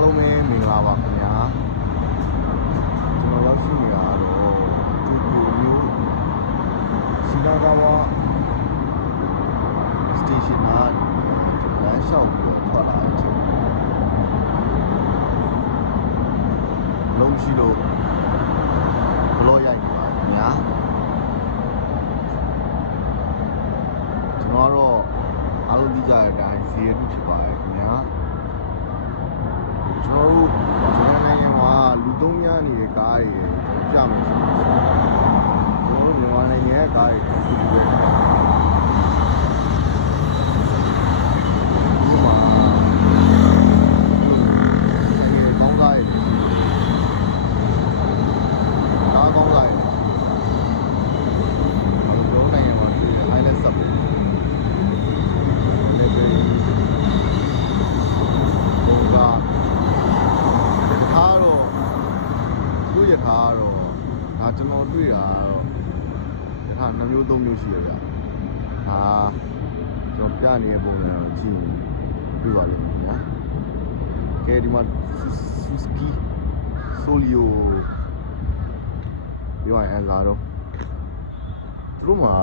အားလုံးပဲမင်္ဂလာပါခင်ဗျာကျွန်တော်ရောက်ရှိနေတာတော့တူတူမျိုးစီလာကာဝါစတေရှင်မှာကျွန်တော်လမ်းလျှောက်ပြီးထွက်လာတယ်လုံးရှိလို့ဘလော့ရိုက်နေပါခင်ဗျာကျွန်တော်တော့အားလုံးသိကြတဲ့အတိုင်းဇီယတူဖြစ်ပါတယ်ခင်ဗျာကျွန်တော်တို့နိုင်ငံမှာလူသုံးများနေတဲ့ကားတွေပြမယ်ဆိုတော့ကျွန်တော်တို့မြန်မာနိုင်ငံရဲ့ကားတွေအတူတူပဲဒီမှာကောင်းကားတွေကားကောင်းကားတွေကျွန်တော်နိုင်ငံမှာအိုင်လက်ဆပ်ပေါ့ရထားတော့ဒါကျွန်တော်တွေ့တာတော့ရထား2မျိုး3မျိုးရှိရဗျာဒါကျွန်တော်ပြနေတဲ့ပုံစံကိုကြည့်တွေ့ပါလိမ့်မယ်ညာကဲဒီမှာ Suzuki Solio ပြောရရင်တော့သူတို့မှာ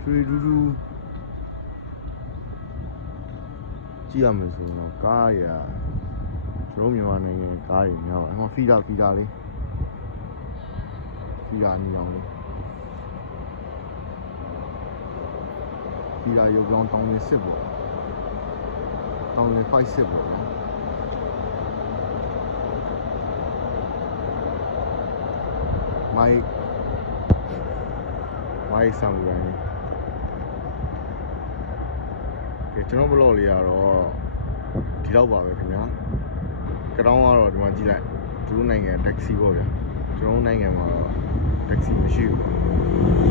ထွေထူးထူးကြည့်ရမယ်ဆိုတော့ကားရကျွန်တော်မြန်မာနိုင်ငံကားတွေများပါဟိုဖီတာလေးဖီတာနေအောင်လေးဖီတာရုပ်လောင်းတောင်းနေစစ်ပေါ့တောင်းနေ5စစ်ပေါ့မိုက်ဆမ်ရယ်ကျွန်တော်ဘလော့လေးကတော့ဒီလောက်ပါပဲခင်ဗျာကြောင်းကတော့ဒီမှာကြည့်လိုက်သူတို့နိုင်ငံတက္ကစီပေါ့ဗျာကျွန်တော်နိုင်ငံမှာတက္ကစီမရှိဘူး